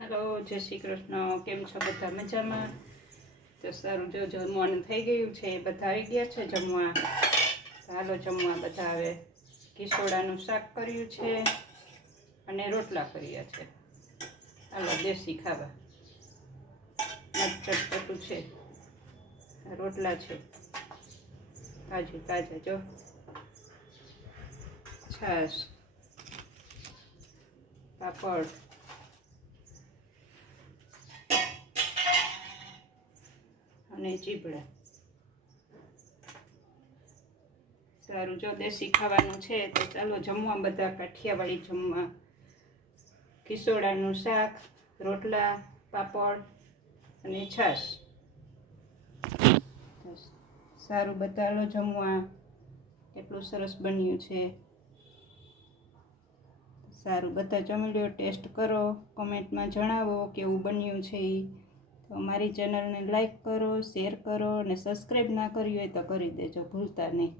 Hello, જય શ્રી કૃષ્ણ. કેમ છો બધા? મજામાં? તો સારું, જો જમવાનું થઈ ગયું છે. બધા આવી ગયા છે જમવા. હાલો જમવા બધા. હવે કિસોડાનું શાક કર્યું છે અને રોટલા કર્યા છે. હાલો દેશી ખાવા. ચટપટું છે. રોટલા છે તાજું તાજા. જો છાશ, પાપડ અને ચીભડા. સારું, જો દેશી ખાવાનું છે તો ચાલો જમવા બધા. કાઠિયાવાડી જમવા. ખીસોડાનું શાક, રોટલા, પાપડ અને છાશ. સારું, બધા હાલો જમવા. કેટલું સરસ બન્યું છે. સારું, બધા જમી લો, ટેસ્ટ કરો, કોમેન્ટમાં જણાવો કેવું બન્યું છે એ. તો અમારી ચેનલને લાઈક કરો, શેર કરો અને સબસ્ક્રાઈબ ના કરી હોય તો કરી દેજો, ભૂલતા નહીં.